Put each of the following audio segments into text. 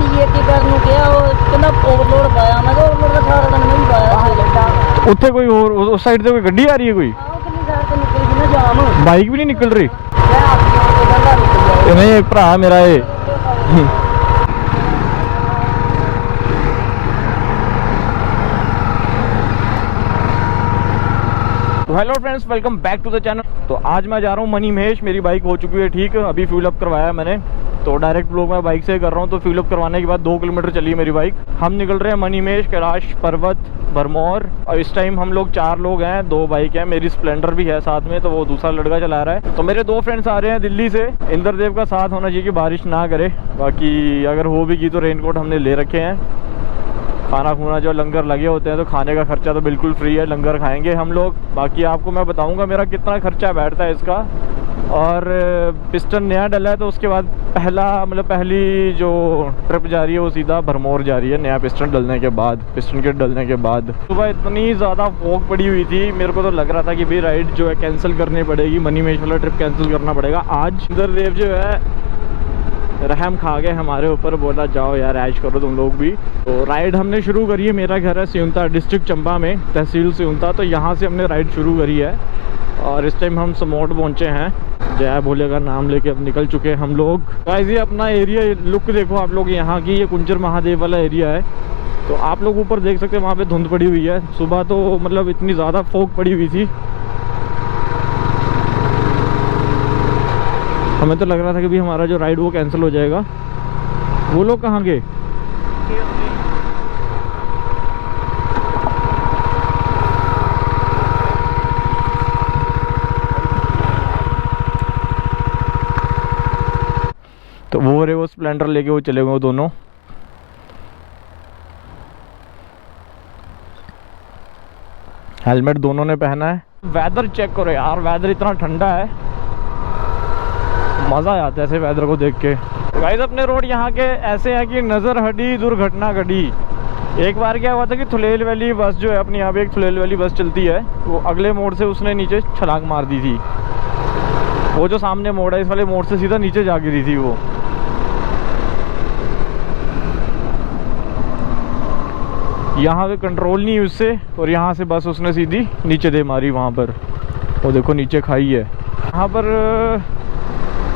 गाड़ी ये की करनू किया वो कहना ओवरलोड पाया मैं तो ओवरलोड का सारा दिन नहीं पाया ਉੱਥੇ ਕੋਈ ਹੋਰ ਉਸ ਸਾਈਡ ਤੇ ਕੋਈ ਗੱਡੀ ਆ ਰਹੀ ਹੈ ਕੋਈ? ਆਹ ਕਿੰਨੀ ਸਾਈਡ ਤੋਂ ਨਿਕਲ ਗਈ ਨਾ ਜਾਮ ਬਾਈਕ ਵੀ ਨਹੀਂ ਨਿਕਲ ਰਹੀ? ਮੈਂ ਆਪ ਨੂੰ ਕਹਿੰਦਾ ਨਿਕਲ ਇਹ ਨਹੀਂ ਇੱਕ ਭਰਾ ਮੇਰਾ ਇਹ तो hello friends, welcome back to the channel. तो आज मैं जा रहा हूँ मनी महेश। मेरी बाइक हो चुकी है ठीक, अभी फ्यूल अप करवाया मैंने, तो डायरेक्ट ब्लॉग मैं बाइक से कर रहा हूँ। तो फ्यूल अप करवाने के बाद 2 किलोमीटर चली है मेरी बाइक। हम निकल रहे हैं मनी महेश, कैलाश पर्वत, भरमौर। और इस टाइम हम लोग 4 लोग हैं, 2 बाइक हैं, मेरी स्प्लेंडर भी है साथ में, तो वो दूसरा लड़का चला रहा है। तो मेरे 2 फ्रेंड्स आ रहे हैं दिल्ली से। इंद्रदेव का साथ होना चाहिए कि बारिश ना करे, बाकी अगर हो भी की तो रेनकोट हमने ले रखे हैं। खाना खुना जो लंगर लगे होते हैं, तो खाने का खर्चा तो बिल्कुल फ्री है, लंगर खाएंगे हम लोग। बाकी आपको मैं बताऊंगा मेरा कितना खर्चा बैठता है इसका। और पिस्टन नया डला है, तो उसके बाद पहली जो ट्रिप जा रही है वो सीधा भरमौर जा रही है, नया पिस्टन डलने के बाद, पिस्टन किट डलने के बाद। सुबह इतनी ज़्यादा फॉग पड़ी हुई थी, मेरे को तो लग रहा था कि भाई राइड जो है कैंसिल करनी पड़ेगी, मनी महेश वाला ट्रिप कैंसिल करना पड़ेगा। आज इंद्रदेव जो है रहम खा गए हमारे ऊपर, बोला जाओ यार ऐश करो तुम लोग भी। तो राइड हमने शुरू करी है। मेरा घर है सियुंता, डिस्ट्रिक्ट चंबा में, तहसील सियुंता। तो यहाँ से हमने राइड शुरू करी है और इस टाइम हम समोट पहुँचे हैं। जय भोले का नाम लेके अब निकल चुके हैं हम लोग। गाइस ये अपना एरिया लुक देखो आप लोग यहाँ की, ये कुंजर महादेव वाला एरिया है। तो आप लोग ऊपर देख सकते हैं, वहाँ पे धुंध पड़ी हुई है। सुबह तो मतलब इतनी ज़्यादा फॉग पड़ी हुई थी, हमें तो लग रहा था कि भी हमारा जो राइड वो कैंसिल हो जाएगा। वो लोग कहाँ गए? तो वो रहे, वो स्प्लेंडर लेके वो चले गए वो दोनों। हेलमेट दोनों ने पहना है। वेदर चेक करो यार, वेदर इतना ठंडा है, मज़ा आता है ऐसे वेदर को देख के। तो गाइस अपने रोड यहाँ के ऐसे हैं कि नज़र हटी दुर्घटना घटी। एक बार क्या हुआ था कि थुलेल वाली बस जो है अपनी, यहाँ पे एक थुलेल वाली बस चलती है, वो अगले मोड़ से उसने नीचे छलांग मार दी थी। वो जो सामने मोड़ है, इस वाले मोड़ से सीधा नीचे जा गिरी थी वो। यहाँ पे कंट्रोल नहीं उससे, और यहाँ से बस उसने सीधी नीचे दे मारी वहाँ पर। वो देखो नीचे खाई है। यहाँ पर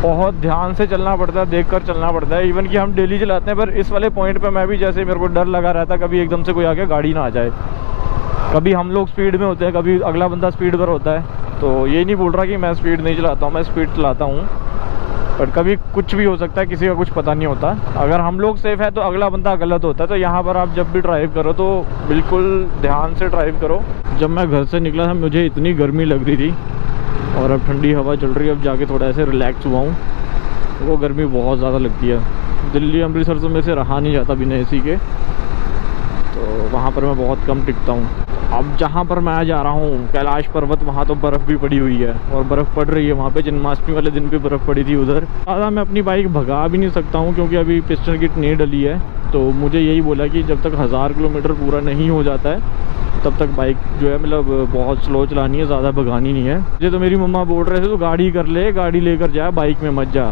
बहुत ध्यान से चलना पड़ता है, देखकर चलना पड़ता है। इवन कि हम डेली चलाते हैं, पर इस वाले पॉइंट पे मैं भी जैसे मेरे को डर लगा रहता कभी एकदम से कोई आके गाड़ी ना आ जाए। कभी हम लोग स्पीड में होते हैं, कभी अगला बंदा स्पीड पर होता है। तो ये नहीं बोल रहा कि मैं स्पीड नहीं चलाता हूँ, मैं स्पीड चलाता हूँ, पर कभी कुछ भी हो सकता है, किसी का कुछ पता नहीं होता। अगर हम लोग सेफ़ है तो अगला बंदा गलत होता है। तो यहाँ पर आप जब भी ड्राइव करो तो बिल्कुल ध्यान से ड्राइव करो। जब मैं घर से निकला था मुझे इतनी गर्मी लग रही थी, और अब ठंडी हवा चल रही है। अब जाके थोड़ा ऐसे रिलैक्स हुआ हूँ। वो गर्मी बहुत ज़्यादा लगती है। दिल्ली अमृतसर से मेरे से रहा नहीं जाता बिना एसी के, तो वहाँ पर मैं बहुत कम टिकता हूँ। अब जहाँ पर मैं जा रहा हूँ कैलाश पर्वत, वहाँ तो बर्फ़ भी पड़ी हुई है, और बर्फ़ पड़ रही है वहाँ पे। जन्माष्टमी वाले दिन भी बर्फ़ पड़ी थी उधर। ज़्यादा मैं अपनी बाइक भगा भी नहीं सकता हूँ, क्योंकि अभी पिस्टन किट नहीं डली है। तो मुझे यही बोला कि जब तक 1000 किलोमीटर पूरा नहीं हो जाता है तब तक बाइक जो है मतलब बहुत स्लो चलानी है, ज़्यादा भगानी नहीं है। मुझे तो मेरी मम्मा बोल रहे थे तो गाड़ी कर ले, गाड़ी लेकर जा, बाइक में मत जा।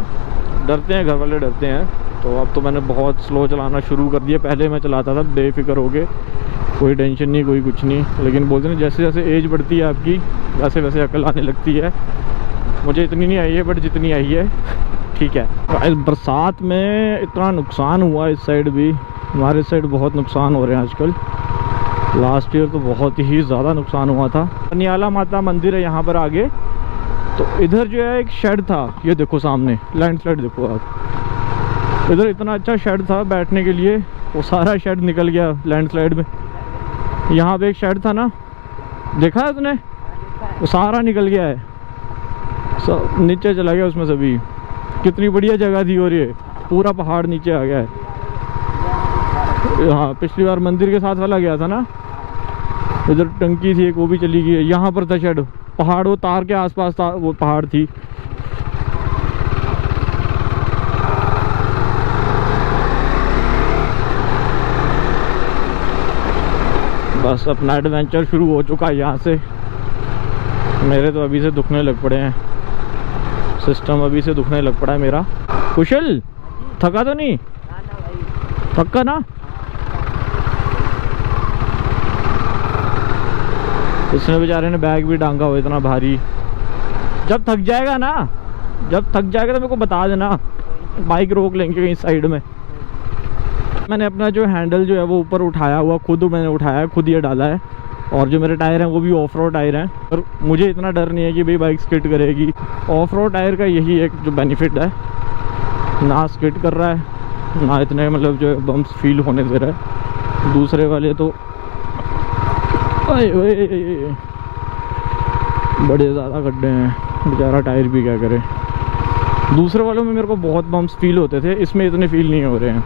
डरते हैं घर वाले, डरते हैं। तो अब तो मैंने बहुत स्लो चलाना शुरू कर दिया। पहले मैं चलाता था बेफिक्र हो के, कोई टेंशन नहीं, कोई कुछ नहीं। लेकिन बोलते हैं जैसे जैसे एज बढ़ती है आपकी, वैसे वैसे अकल आने लगती है। मुझे इतनी नहीं आई है, बट जितनी आई है ठीक है। इस बरसात में इतना नुकसान हुआ, इस साइड भी, हमारे साइड बहुत नुकसान हो रहे हैं आजकल। लास्ट ईयर तो बहुत ही ज़्यादा नुकसान हुआ था। नियाला माता मंदिर है यहाँ पर आगे। तो इधर जो है एक शेड था, ये देखो सामने लैंडस्लाइड देखो आप। इधर इतना अच्छा शेड था बैठने के लिए, वो सारा शेड निकल गया लैंडस्लाइड में। यहाँ पे एक शेड था ना, देखा है तुमने? वो सारा निकल गया है, सब नीचे चला गया उसमें सभी। कितनी बढ़िया जगह थी, और ये पूरा पहाड़ नीचे आ गया है। हाँ, पिछली बार मंदिर के साथ वाला गया था ना, इधर टंकी थी एक, वो भी चली गई। यहाँ पर था शेड, पहाड़ वो तार के आसपास था, वो पहाड़ थी। बस अपना एडवेंचर शुरू हो चुका है यहाँ से। मेरे तो अभी से दुखने लग पड़े हैं, सिस्टम अभी से दुखने लग पड़ा है मेरा। कुशल थका तो नहीं? पक्का ना? उसने बेचारे ने बैग भी टांगा हो इतना भारी। जब थक जाएगा ना, जब थक जाएगा तो मेरे को बता देना, बाइक रोक लेंगे कहीं साइड में। मैंने अपना जो हैंडल जो है वो ऊपर उठाया हुआ, खुद मैंने उठाया, खुद ये डाला है। और जो मेरे टायर हैं वो भी ऑफ रोड टायर हैं, और मुझे इतना डर नहीं है कि भाई बाइक स्किड करेगी। ऑफ रोड टायर का यही एक जो बेनिफिट है, ना स्किड कर रहा है, ना इतने मतलब जो बम्प्स फील होने दे रहा है। दूसरे वाले तो बड़े ज़्यादा गड्ढे हैं, बेचारा टायर भी क्या करे। दूसरे वालों में मेरे को बहुत बम्प्स फील होते थे, इसमें इतने फील नहीं हो रहे हैं।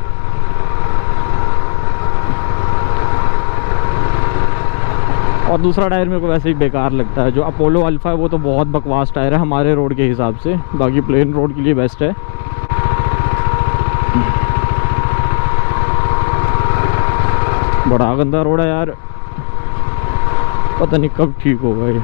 और दूसरा टायर मेरे को वैसे ही बेकार लगता है। जो अपोलो अल्फा है वो तो बहुत बकवास टायर है हमारे रोड के हिसाब से, बाकी प्लेन रोड के लिए बेस्ट है। बड़ा गंदा रोड है यार, पता नहीं कब ठीक होगा ये।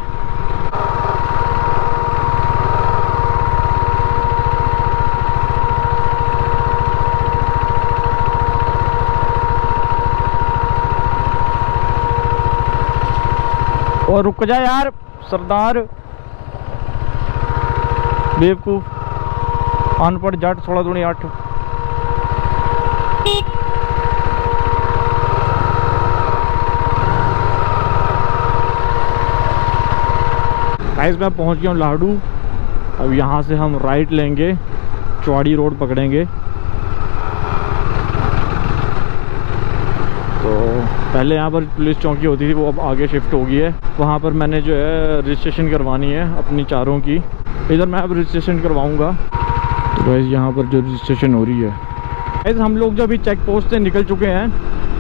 और रुक जा यार सरदार, बेवकूफ, अनपढ़ जट, 16 8। गाइस मैं पहुंच गया हूँ लाडू। अब यहाँ से हम राइट लेंगे, चौड़ी रोड पकड़ेंगे। तो पहले यहाँ पर पुलिस चौकी होती थी, वो अब आगे शिफ्ट हो गई है। वहाँ पर मैंने जो है रजिस्ट्रेशन करवानी है अपनी चारों की। इधर मैं अब रजिस्ट्रेशन करवाऊँगा। तो गाइस यहाँ पर जो रजिस्ट्रेशन हो रही है, गाइस हम लोग जो अभी चेक पोस्ट से निकल चुके हैं,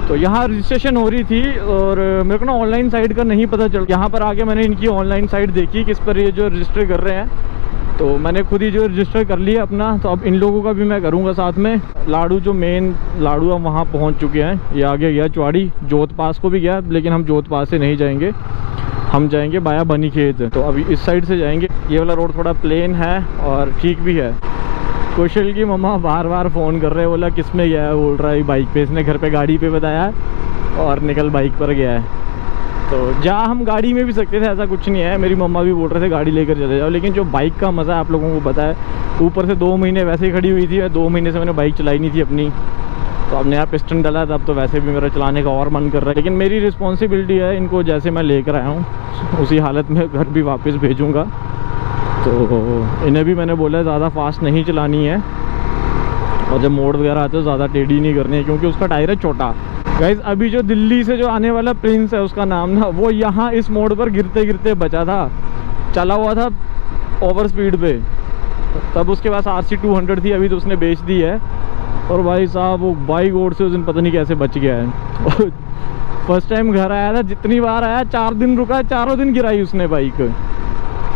तो यहाँ रजिस्ट्रेशन हो रही थी। और मेरे को ना ऑनलाइन साइट का नहीं पता चल, यहाँ पर आके मैंने इनकी ऑनलाइन साइट देखी किस पर ये जो रजिस्टर कर रहे हैं, तो मैंने खुद ही जो रजिस्टर कर लिया अपना। तो अब इन लोगों का भी मैं करूँगा साथ में। लाडू जो मेन लाडू हम वहाँ पहुँच चुके हैं, ये आगे गया चौड़ी, जोत पास को भी गया, लेकिन हम जोत पास से नहीं जाएंगे, हम जाएंगे बाया बनी खेत। तो अभी इस साइड से जाएंगे। ये वाला रोड थोड़ा प्लेन है और ठीक भी है। कुशल की मम्मा बार बार फ़ोन कर रहे हैं, बोला किस में गया है, बोल रहा है बाइक पे, इसने घर पे गाड़ी पे बताया और निकल बाइक पर गया है। तो जहाँ हम गाड़ी में भी सकते थे, ऐसा कुछ नहीं है। मेरी मम्मा भी बोल रहे थे गाड़ी लेकर चले जाओ, लेकिन जो बाइक का मज़ा आप लोगों को पता है। ऊपर से 2 महीने वैसे ही खड़ी हुई थी, 2 महीने से मैंने बाइक चलाई नहीं थी अपनी। तो अब नया पिस्टन डाला था, अब तो वैसे भी मेरा चलाने का और मन कर रहा है। लेकिन मेरी रिस्पॉन्सिबिलिटी है, इनको जैसे मैं लेकर आया हूँ उसी हालत में घर भी वापस भेजूँगा। तो इन्हें भी मैंने बोला ज़्यादा फास्ट नहीं चलानी है, और जब मोड़ वगैरह आते तो ज़्यादा टेढ़ी नहीं करनी है, क्योंकि उसका टायर है छोटा। गाइस अभी जो दिल्ली से जो आने वाला प्रिंस है, उसका नाम ना, वो यहाँ इस मोड़ पर गिरते गिरते बचा था, चला हुआ था ओवर स्पीड पे। तब उसके पास RC 200 थी, अभी तो उसने बेच दी है। और भाई साहब वो बाइक ओर से उस दिन पता नहीं कैसे बच गया है। फर्स्ट टाइम घर आया था, जितनी बार आया 4 दिन रुका, चारों दिन गिराई उसने बाइक।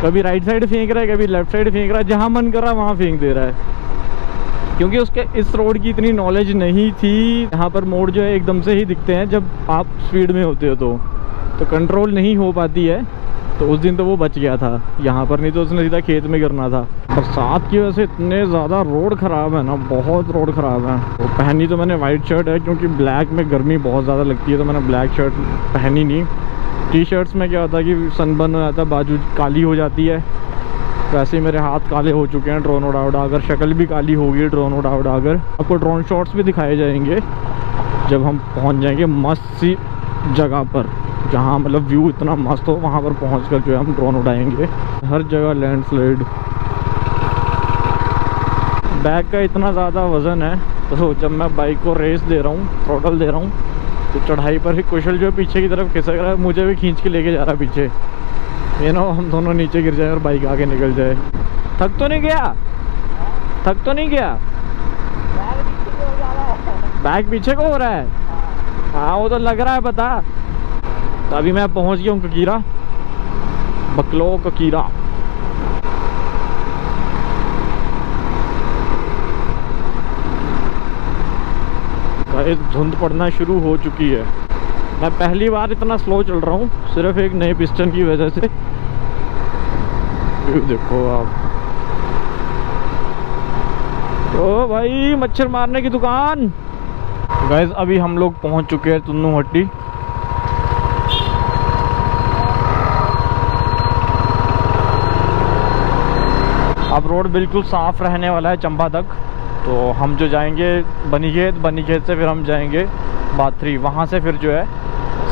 कभी राइट साइड फेंक रहा है, कभी लेफ्ट साइड फेंक रहा है, जहाँ मन कर रहा है वहाँ फेंक दे रहा है। क्योंकि उसके इस रोड की इतनी नॉलेज नहीं थी। यहाँ पर मोड़ जो है एकदम से ही दिखते हैं जब आप स्पीड में होते हो, तो कंट्रोल नहीं हो पाती है। तो उस दिन तो वो बच गया था यहाँ पर, नहीं तो उसने सीधा खेत में गिरना था। बरसात की वजह से इतने ज़्यादा रोड ख़राब है ना, बहुत रोड ख़राब है। तो पहनी तो मैंने वाइट शर्ट है, क्योंकि ब्लैक में गर्मी बहुत ज़्यादा लगती है, तो मैंने ब्लैक शर्ट पहनी नहीं। टी-शर्ट्स में क्या होता है कि सनबर्न हो जाता है, बाजू काली हो जाती है। वैसे ही मेरे हाथ काले हो चुके हैं ड्रोन उड़ा उड़ा कर, शक्ल भी काली होगी ड्रोन उड़ा उड़ा कर। आपको ड्रोन शॉट्स भी दिखाए जाएंगे जब हम पहुंच जाएंगे मस्त सी जगह पर, जहां मतलब व्यू इतना मस्त हो। वहां पर पहुंचकर जो है हम ड्रोन उड़ाएंगे। हर जगह लैंडस्लाइड। बैग का इतना ज़्यादा वज़न है, तो जब मैं बाइक को रेस दे रहा हूँ, थ्रोटल दे रहा हूँ, तो चढ़ाई पर ही कुशल जो पीछे की तरफ खिसक रहा है, मुझे भी खींच के लेके जा रहा है पीछे। ये ना हम दोनों नीचे गिर जाए और बाइक आगे निकल जाए। थक तो नहीं गया? थक तो नहीं गया? बैग पीछे को हो रहा है। हाँ वो तो लग रहा है पता। तो अभी मैं पहुंच गया हूँ ककीरा, बकलो ककीरा। धुंध पड़ना शुरू हो चुकी है। मैं पहली बार इतना स्लो चल रहा हूँ, सिर्फ एक नए पिस्टन की वजह से। देखो आप, तो भाई मच्छर मारने की दुकान, गाइस अभी हम लोग पहुंच चुके हैं तुन्नू हट्टी। अब रोड बिल्कुल साफ़ रहने वाला है चंबा तक। तो हम जो जाएंगे बनीखेत से फिर हम जाएंगे बाथरी, वहाँ से फिर जो है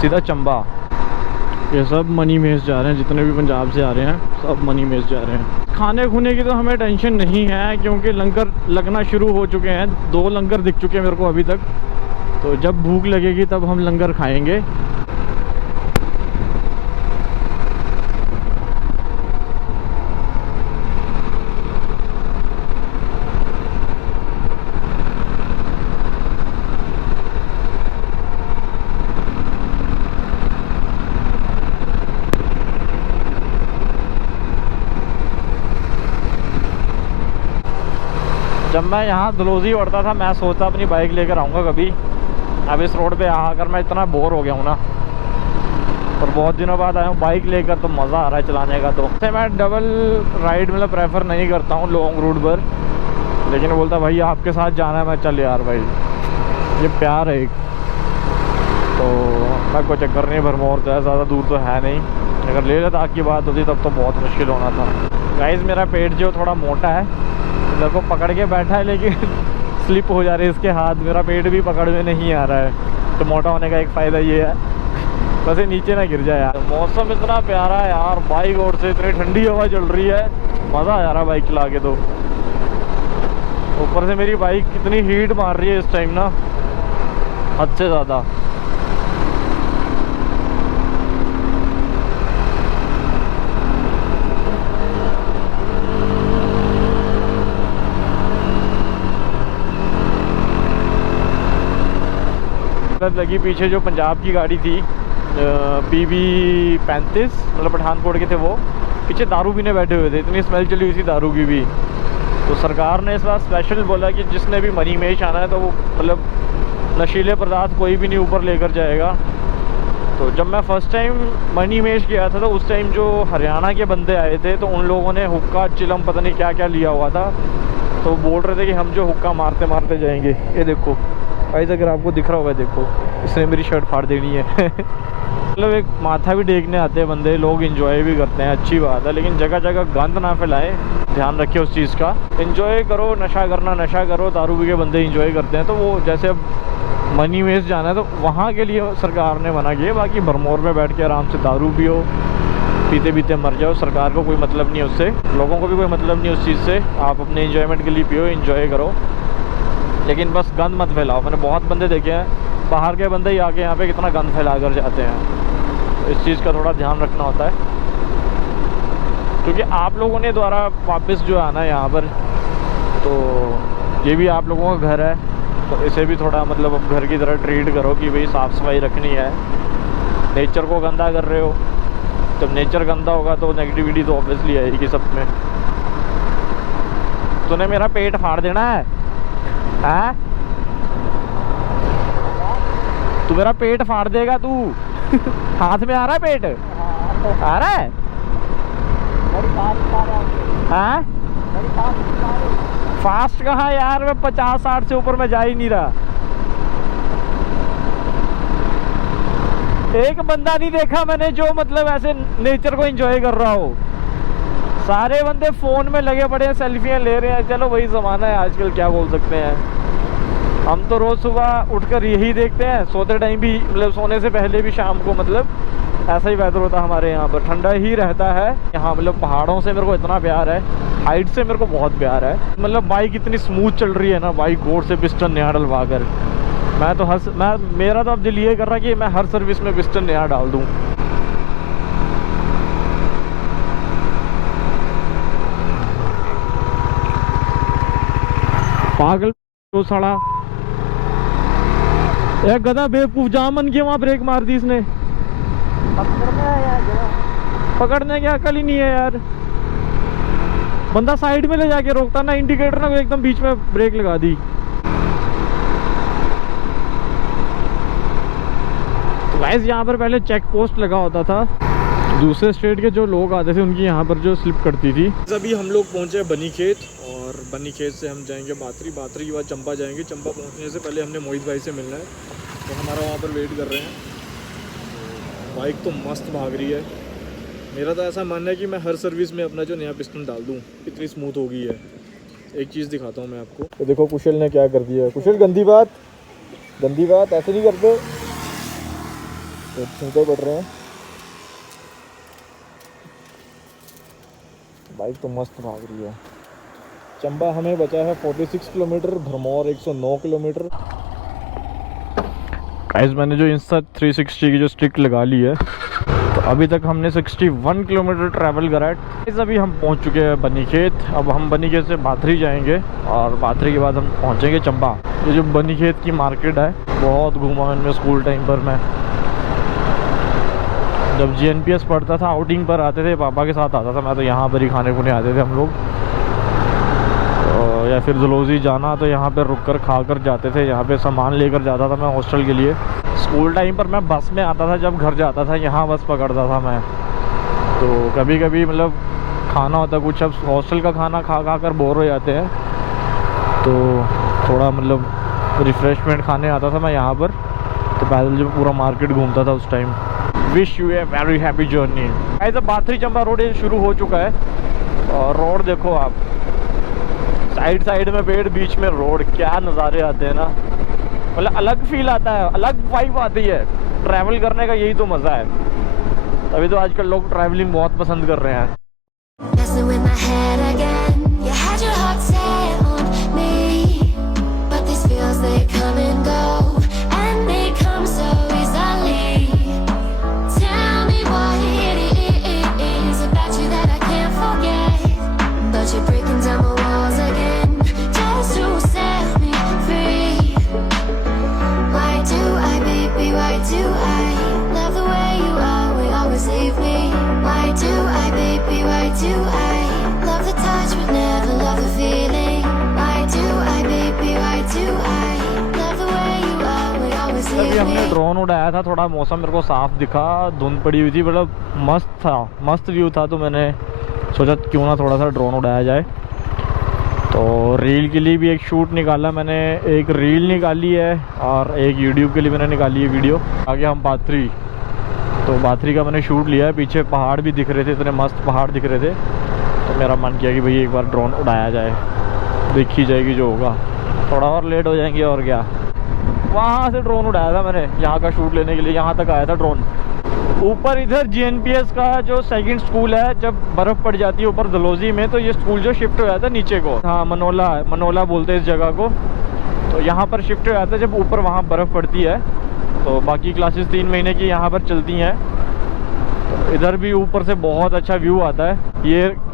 सीधा चंबा। ये सब मनी मेस जा रहे हैं, जितने भी पंजाब से आ रहे हैं सब मनी मेस जा रहे हैं। खाने खूने की तो हमें टेंशन नहीं है क्योंकि लंगर लगना शुरू हो चुके हैं। 2 लंगर दिख चुके हैं मेरे को अभी तक। तो जब भूख लगेगी तब हम लंगर खाएंगे। जब मैं यहाँ दलोजी उड़ता था मैं सोचता अपनी बाइक लेकर आऊँगा कभी। अब इस रोड पे आकर मैं इतना बोर हो गया हूँ ना, और बहुत दिनों बाद आया हूँ बाइक लेकर, तो मज़ा आ रहा है चलाने का। तो से मैं डबल राइड मतलब प्रेफर नहीं करता हूँ लॉन्ग रूट पर, लेकिन बोलता भाई आपके साथ जाना है। मैं चल यार भाई, ये प्यार है एक। तो मैं कोई चक्कर नहीं, भरमौर तो है, ज़्यादा दूर तो है नहीं। अगर ले लद्दाख की बात होती तब तो बहुत मुश्किल होना था। गाइस मेरा पेट जो थोड़ा मोटा है, इधर को पकड़ के बैठा है लेकिन स्लिप हो जा रही है इसके हाथ। मेरा पेट भी पकड़ में नहीं आ रहा है। तो मोटा होने का एक फ़ायदा ये है बस ये नीचे ना गिर जाए यार। मौसम इतना प्यारा है यार, बाइक और से इतनी ठंडी हवा चल रही है, मज़ा आ जा रहा है बाइक चला के। तो ऊपर से मेरी बाइक कितनी हीट मार रही है इस टाइम ना, हद से ज़्यादा। लगी पीछे जो पंजाब की गाड़ी थी PB 35, मतलब पठानकोट के थे वो, पीछे दारू पीने बैठे हुए थे। इतनी स्मेल चली हुई थी दारू की भी। तो सरकार ने इस बार स्पेशल बोला कि जिसने भी मनी मेश आना है तो वो मतलब नशीले पदार्थ कोई भी नहीं ऊपर लेकर जाएगा। तो जब मैं फ़र्स्ट टाइम मनी मेश गया था तो उस टाइम जो हरियाणा के बंदे आए थे तो उन लोगों ने हुक्का चिलम पता नहीं क्या क्या लिया हुआ था। तो बोल रहे थे कि हम जो हुक्का मारते मारते जाएंगे। ये देखो गाइस, अगर आपको दिख रहा होगा, देखो इसने मेरी शर्ट फाड़ देनी है मतलब एक माथा भी देखने आते हैं बंदे, लोग एंजॉय भी करते हैं, अच्छी बात है। लेकिन जगह जगह गंद ना फैलाएं, ध्यान रखिए उस चीज़ का। एंजॉय करो, नशा करना नशा करो, दारू पी के बंदे एंजॉय करते हैं। तो वो जैसे अब मनी मेस जाना है तो वहाँ के लिए सरकार ने मना किया। बाकी भरमौर में बैठ के आराम से दारू पियो, पीते पीते मर जाओ, सरकार को कोई मतलब नहीं उससे, लोगों को भी कोई मतलब नहीं उस चीज़ से। आप अपने एंजॉयमेंट के लिए पियो, एंजॉय करो, लेकिन बस गंद मत फैलाओ। मैंने बहुत बंदे देखे हैं, बाहर के बंदे ही आके यहाँ पे कितना गंद फैला कर जाते हैं। तो इस चीज़ का थोड़ा ध्यान रखना होता है, क्योंकि आप लोगों ने द्वारा वापस जो आना है यहाँ पर, तो ये भी आप लोगों का घर है। तो इसे भी थोड़ा मतलब अब घर की तरह ट्रीट करो कि भाई साफ़ सफाई रखनी है। नेचर को गंदा कर रहे हो, जब नेचर गंदा होगा तो नेगेटिविटी तो ऑब्वियसली आएगी सब में। तूने मेरा पेट फाड़ देना है? हाँ, तू मेरा पेट फाड़ देगा तू हाथ में आ रहा है पेट? आ रहा है? हाँ? फास्ट कहाँ यार, मैं 50-60 से ऊपर मैं जा ही नहीं रहा। एक बंदा नहीं देखा मैंने जो मतलब ऐसे नेचर को एंजॉय कर रहा हो। सारे बंदे फ़ोन में लगे पड़े हैं, सेल्फियाँ ले रहे हैं। चलो वही ज़माना है आजकल, क्या बोल सकते हैं। हम तो रोज़ सुबह उठकर यही देखते हैं, सोते टाइम भी, मतलब सोने से पहले भी, शाम को, मतलब ऐसा ही वेदर होता है हमारे यहाँ पर, ठंडा ही रहता है यहाँ। मतलब पहाड़ों से मेरे को इतना प्यार है, हाइट से मेरे को बहुत प्यार है। मतलब बाइक इतनी स्मूथ चल रही है ना, बाइक गोड़ से पिस्टन नया डलवा कर। मेरा तो अब दिल ये कर रहा है कि मैं हर सर्विस में पिस्टन नया डाल दूँ। पागल तो सड़ा, एक गधा बेवकूफ जामन के वहाँ ब्रेक मार दी इसने। पकड़ने की अकल ही नहीं है यार। बंदा साइड में ले जाके रोकता ना, इंडिकेटर ना, एकदम बीच में ब्रेक लगा दी। तो गाइस यहाँ पर पहले चेक पोस्ट लगा होता था, दूसरे स्टेट के जो लोग आते थे उनकी यहाँ पर जो स्लिप करती थी। अभी हम लोग पहुँचे बनीखेत, और बनी खेत से हम जाएंगे बातरी, बातरी के बाद चंबा जाएंगे। चंबा पहुंचने से पहले हमने मोहित भाई से मिलना है, तो हमारा वहाँ पर वेट कर रहे हैं। बाइक तो मस्त भाग रही है। मेरा तो ऐसा मानना है कि मैं हर सर्विस में अपना जो नया पिस्टन डाल दूँ, इतनी स्मूथ हो गई है। एक चीज़ दिखाता हूँ मैं आपको। तो देखो कुशल ने क्या कर दिया। कुशल गंदी बात ऐसे नहीं करते, तो छूटे पड़ रहे हैं। बाइक तो मस्त भाग रही है। चंबा हमें बचा है 46 किलोमीटर, भरमौर 109 किलोमीटर। गाइस मैंने जो इंस्टा 360 की जो स्टिक लगा ली है, तो अभी तक हमने 61 किलोमीटर ट्रैवल करा है। गाइस अभी हम पहुंच चुके हैं बनीखेत। अब हम बनीखेत से बाथरी जाएंगे और बाथरी के बाद हम पहुंचेंगे चंबा। ये जो बनीखेत की मार्केट है, बहुत घूमा इनमें स्कूल टाइम पर। मैं जब GNPS पढ़ता था, आउटिंग पर आते थे, पापा के साथ आता था मैं, तो यहाँ पर ही खाने खुने आते थे हम लोग। या फिर जलोजी जाना तो यहाँ पे रुक कर खा कर जाते थे। यहाँ पे सामान लेकर जाता था मैं हॉस्टल के लिए। स्कूल टाइम पर मैं बस में आता था, जब घर जाता था यहाँ बस पकड़ता था मैं। तो कभी कभी मतलब खाना होता कुछ, अब हॉस्टल का खाना खा खा कर बोर हो जाते हैं, तो थोड़ा मतलब रिफ़्रेशमेंट खाने आता था मैं यहाँ पर। तो पैदल जो पूरा मार्केट घूमता था उस time. Wish U a very happy journey. ऐसा बाथरी चंबा रोड शुरू हो चुका है, और रोड देखो आप, साइड में पेड़, बीच में रोड। क्या नज़ारे आते हैं ना, मतलब अलग फील आता है, अलग वाइब आती है। ट्रैवल करने का यही तो मज़ा है। अभी तो आजकल लोग ट्रैवलिंग बहुत पसंद कर रहे हैं। अभी हमने ड्रोन उड़ाया था, थोड़ा मौसम मेरे को साफ दिखा, धुंध पड़ी हुई थी, मतलब मस्त था, मस्त व्यू था। तो मैंने सोचा क्यों ना थोड़ा सा ड्रोन उड़ाया जाए। तो रील के लिए भी एक शूट निकाला मैंने, एक रील निकाली है और एक यूट्यूब के लिए मैंने निकाली है वीडियो। आगे हम बाथरी, तो बाथरी का मैंने शूट लिया है। पीछे पहाड़ भी दिख रहे थे, इतने मस्त पहाड़ दिख रहे थे, तो मेरा मन किया कि भाई एक बार ड्रोन उड़ाया जाए, देखी जाएगी जो होगा। थोड़ा और लेट हो जाएंगे और क्या। वहाँ से ड्रोन उड़ाया था मैंने यहाँ का शूट लेने के लिए, यहाँ तक आया था ड्रोन। ऊपर इधर GNPS का जो सेकंड स्कूल है, जब बर्फ़ पड़ जाती है ऊपर दलोजी में, तो ये स्कूल जो शिफ्ट हो जाता है नीचे को, हाँ मनोला बोलते हैं इस जगह को। तो यहाँ पर शिफ्ट हो जाता है जब ऊपर वहाँ बर्फ़ पड़ती है। तो बाकी क्लासेस 3 महीने की यहाँ पर चलती हैं। तो इधर भी ऊपर से बहुत अच्छा व्यू आता है।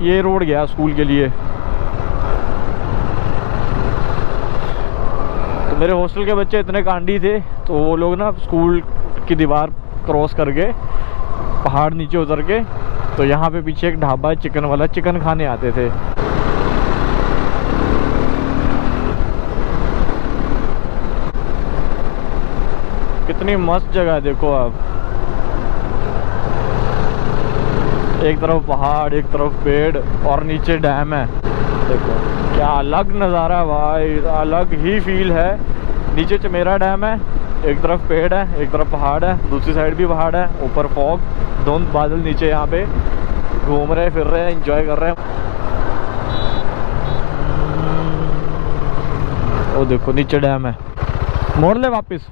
ये रोड गया स्कूल के लिए। मेरे हॉस्टल के बच्चे इतने कांडी थे, तो वो लोग ना स्कूल की दीवार क्रॉस करके पहाड़ नीचे उतर के, तो यहाँ पे पीछे एक ढाबा है चिकन वाला, चिकन खाने आते थे। कितनी मस्त जगह है देखो आप, एक तरफ पहाड़, एक तरफ पेड़, और नीचे डैम है। देखो क्या अलग नज़ारा है भाई, अलग ही फील है। नीचे चमेरा डैम है, एक तरफ पेड़ है, एक तरफ पहाड़ है, दूसरी साइड भी पहाड़ है, ऊपर फॉग, धुंध बादल नीचे यहाँ पे घूम रहे फिर रहे हैं, एंजॉय कर रहे हैं। वो देखो नीचे डैम है, मोड़ ले वापस।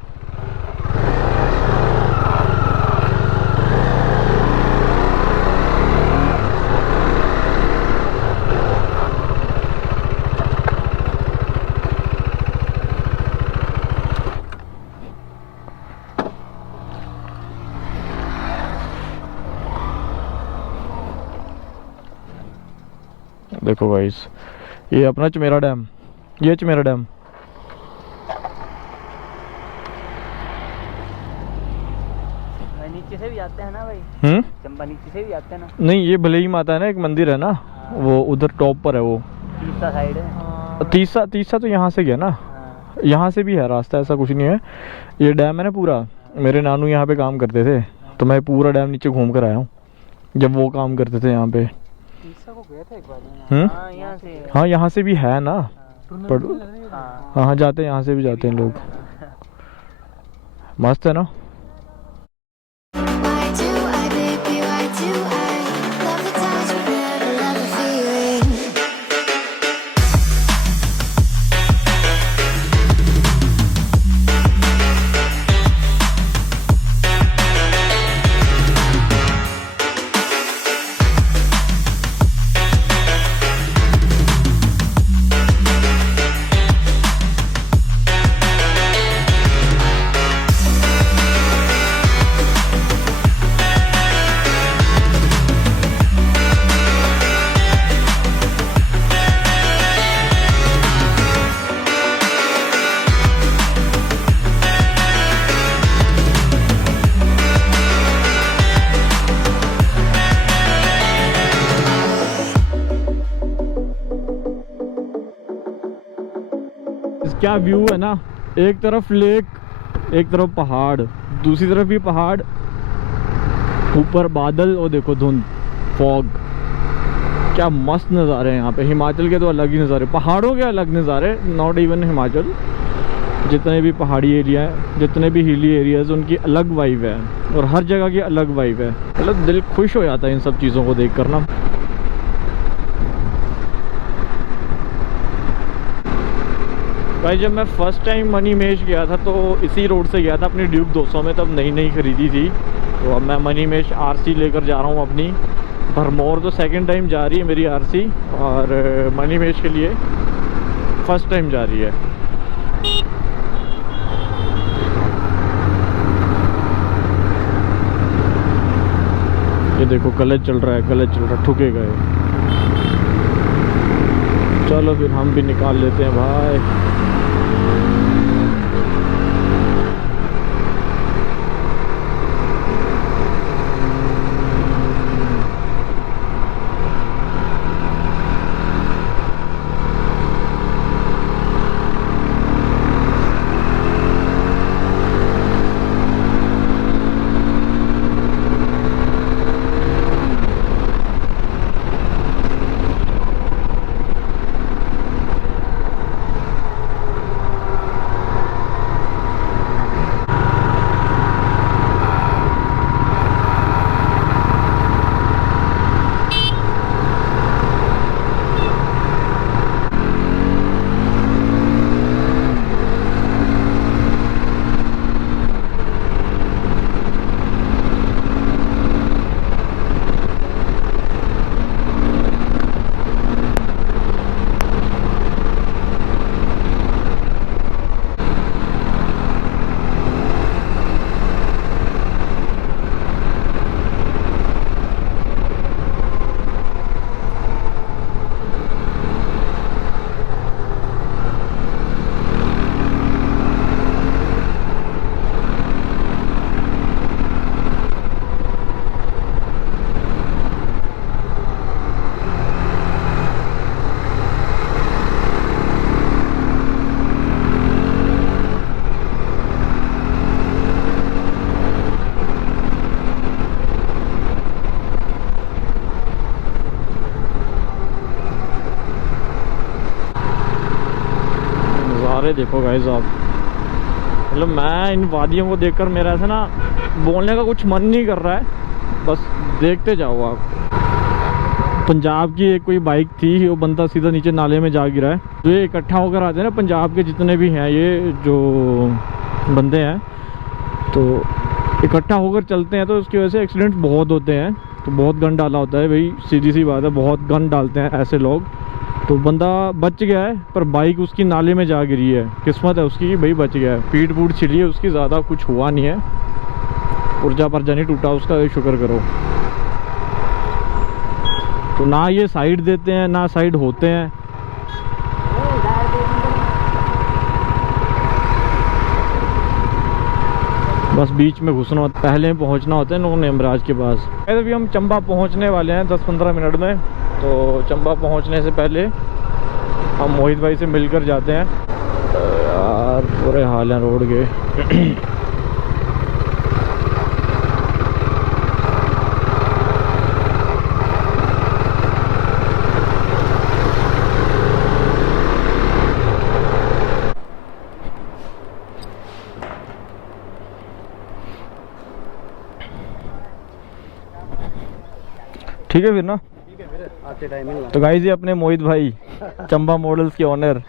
देखो गाइस, ये अपना चमेरा डैम, ये चमेरा डैम। नीचे से भी आते हैं ना भाई। चंबा नीचे से भी आते हैं ना। नहीं, ये भले ही माता है ना, एक मंदिर है ना, वो उधर टॉप पर है। वो तीसरा साइड है। तीसरा तो यहाँ से गया ना, यहाँ से भी है रास्ता, ऐसा कुछ नहीं है। ये डैम है ना पूरा, मेरे नानू यहाँ पे काम करते थे, तो मैं पूरा डैम नीचे घूम कर आया हूँ जब वो काम करते थे यहाँ पे। तीसरा को गए थे एक बार। हाँ यहाँ से। हाँ यहाँ से भी है ना। हाँ हाँ जाते हैं, यहाँ से भी जाते हैं लोग। मस्त है ना। Why do I, baby, why do I love the touch but never love the feeling? क्या व्यू है ना, एक तरफ लेक, एक तरफ पहाड़, दूसरी तरफ भी पहाड़, ऊपर बादल और देखो धुंध, फॉग। क्या मस्त नज़ारे हैं यहाँ पे। हिमाचल के तो अलग ही नज़ारे, पहाड़ों के अलग नज़ारे, नॉट इवन हिमाचल। जितने भी पहाड़ी एरिया हैं, जितने भी हिली एरियाज, उनकी अलग वाइब है और हर जगह की अलग वाइब है। मतलब दिल खुश हो जाता है इन सब चीज़ों को देख कर ना। भाई जब मैं फ़र्स्ट टाइम मनीमेश गया था तो इसी रोड से गया था अपनी ड्यूक 200 में, तब नई खरीदी थी। तो अब मैं मनीमेश आरसी लेकर जा रहा हूँ अपनी। भरमौर तो सेकंड टाइम जा रही है मेरी आरसी, और मनीमेश के लिए फ़र्स्ट टाइम जा रही है। ये देखो कलेज चल रहा है, कलेज चल रहा है, ठुकेगा ये। चलो फिर हम भी निकाल लेते हैं भाई। नज़ारे देखो गाइस आप। मतलब मैं इन वादियों को देखकर मेरा ऐसा ना बोलने का कुछ मन नहीं कर रहा है, बस देखते जाओ आप। पंजाब की एक कोई बाइक थी, वो बंदा सीधा नीचे नाले में जा गिरा है। तो ये इकट्ठा होकर आते हैं ना पंजाब के जितने भी हैं ये जो बंदे हैं, तो इकट्ठा होकर चलते हैं, तो उसकी वजह से एक्सीडेंट बहुत होते हैं। तो बहुत गन डाला होता है भाई, सीधी सी बात है, बहुत गन डालते हैं ऐसे लोग। तो बंदा बच गया है, पर बाइक उसकी नाले में जा गिरी है। किस्मत है उसकी कि भाई बच गया है। पीठ पूठ छिली है उसकी, ज़्यादा कुछ हुआ नहीं है, पुर्जा पर्जा नहीं टूटा उसका, शुक्र करो। तो ना ये साइड देते हैं ना साइड होते हैं। बस बीच में घुसना होता, पहले पहुंचना होता है लोगों ने यमराज के पास। अभी हम चंबा पहुंचने वाले हैं 10-15 मिनट में। तो चंबा पहुंचने से पहले हम मोहित भाई से मिलकर जाते हैं। यार बुरे हाल हैं रोड के। ठीक है फिर ना। ठीक है फिर आते टाइम मिलना। तो गाइस ये अपने मोहित भाई चंबा मॉडल्स के ऑनर।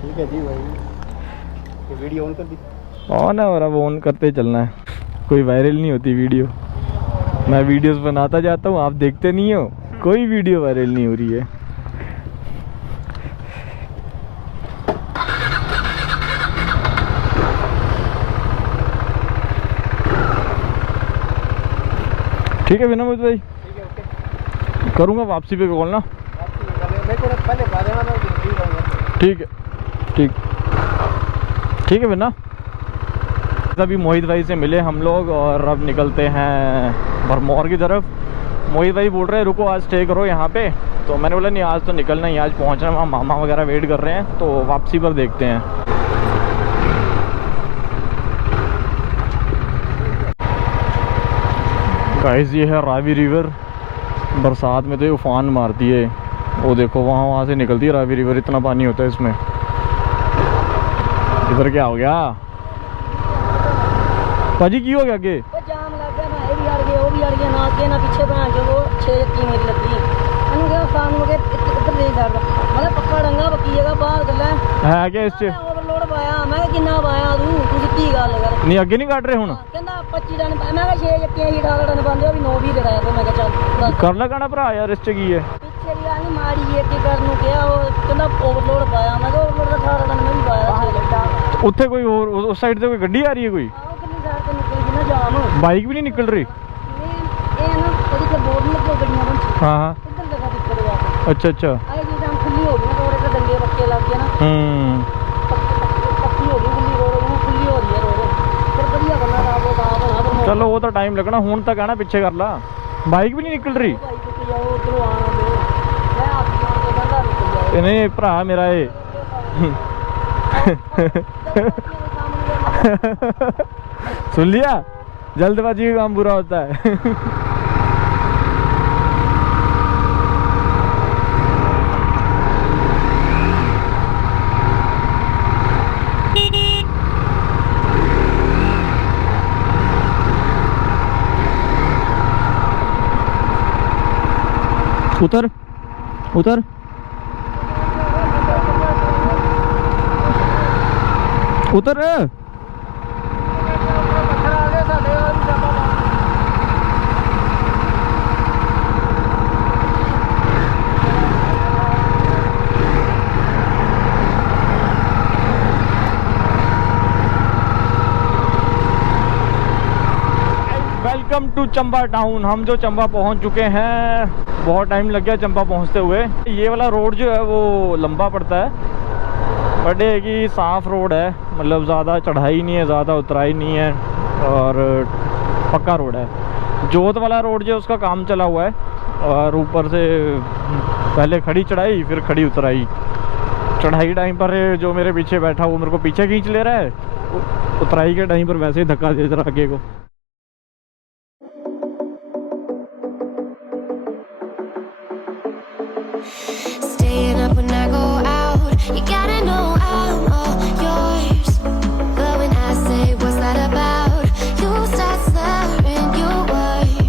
ठीक है जी भाई, ये वीडियो ऑन कर दी। ऑन है और अब ऑन करते चलना है, कोई वायरल नहीं होती वीडियो। मैं वीडियोस बनाता जाता हूँ, आप देखते नहीं हो, कोई वीडियो वायरल नहीं हो रही है। ठीक है विनोद भाई, ठीक है ओके। करूँगा वापसी पे कॉल ना। मेरे को पहले बता देना, मैं फ्री रहूँगा। ठीक है ठीक है विना। अभी मोहित भाई से मिले हम लोग और अब निकलते हैं भरमौर की तरफ। मोहित भाई बोल रहे हैं रुको आज स्टे करो यहाँ पे, तो मैंने बोला नहीं आज तो निकलना ही, आज पहुँचना है, वहाँ मामा वगैरह वेट कर रहे हैं, तो वापसी पर देखते हैं। गाइस ये है रावी रिवर, बरसात में तो ये उफान मारती है, वो देखो वहाँ से निकलती है रावी रिवर, इतना पानी होता है इसमें। इधर क्या हो गया पाजी, की हो गया आगे? जाम लग गया ना, ये भी अड़ गया, वो भी अड़ गया, ना आगे ना पीछे बना के वो 6 यक्की मेरी लग गई। मैंने कहा सामने में इधर नहीं जा रहा, मतलब पक्का डंगा बकी जगह बाहर गला है क्या इससे? ओवरलोड पाया मैं किन्ना पाया तू सिੱਧੀ ਗੱਲ कर। नहीं अगे नहीं काट रहे हूँ? ਕਹਿੰਦਾ 25 टन मैं कहा 6 यक्कियां ही 18 टन बंदे अभी 9 भी दे रहा है। मैं कहा चल कर लगाना भरा यार, इस की है ਪਿੱਛੇ ਵੀ ਆਣੀ ਮਾੜੀ ਯੱਕੀ ਕਰਨ ਨੂੰ ਕਿਹਾ, ਉਹ ਕਹਿੰਦਾ ओवरलोड पाया। मैं कहा ओवरलोड ਦਾ 18 टन मैं भी पाया। उत्थे कोई और उस साइड से कोई गड्डी आ रही है कोई? ਆਹ ਕਿੰਨੀ ਸਾਰ ਤੋਂ ਨਿਕਲ ਗਈ ਨਾ ਜਾਮ। बाइक भी नहीं निकल रही? ਇਹ ਨਾ ਉਹਦੀ ਤੇ ਬੋਰਡ ਲੱਗੋ ਗੱਡੀਆਂ ਬਣ ਚ हाँ हाँ ਇੱਧਰ ਜਗ੍ਹਾ ਦਿੱਕਤ ਆ। अच्छा अच्छा। ਆਏ ਜੀ ਜਾਮ ਖੁੱਲੀ ਹੋ ਗਈ ਨਾ, ਰੋਡ ਤੇ ਡੰਗੇ ਬੱਕੇ ਲੱਗ ਗਏ ਨਾ, पक्की हो गई खुली रोड, वो खुली हो रही है रोड। फिर बढ़िया करना था वो गाँव बना पर चलो वो तो टाइम लगना, हूँ तक आना पीछे कर ला। बाइक भी नहीं निकल रही? भाई को जाओ उधरों आना दो, मैं आपकी आन के बंदा निकल जाए। नहीं भरा मेरा ये सुन लिया, जल्दबाजी का काम बुरा होता है। उतर उतर उतर। Welcome to Chamba town. हम जो चंबा पहुंच चुके हैं, बहुत टाइम लग गया चंबा पहुंचते हुए। ये वाला रोड जो है वो लंबा पड़ता है, बट ये कि साफ़ रोड है, मतलब ज़्यादा चढ़ाई नहीं है, ज़्यादा उतराई नहीं है, और पक्का रोड है। जोत वाला रोड जो उसका काम चला हुआ है, और ऊपर से पहले खड़ी चढ़ाई फिर खड़ी उतराई। चढ़ाई टाइम पर जो मेरे पीछे बैठा वो मेरे को पीछे खींच ले रहा है, उतराई के टाइम पर वैसे ही धक्का दे रहा आगे को।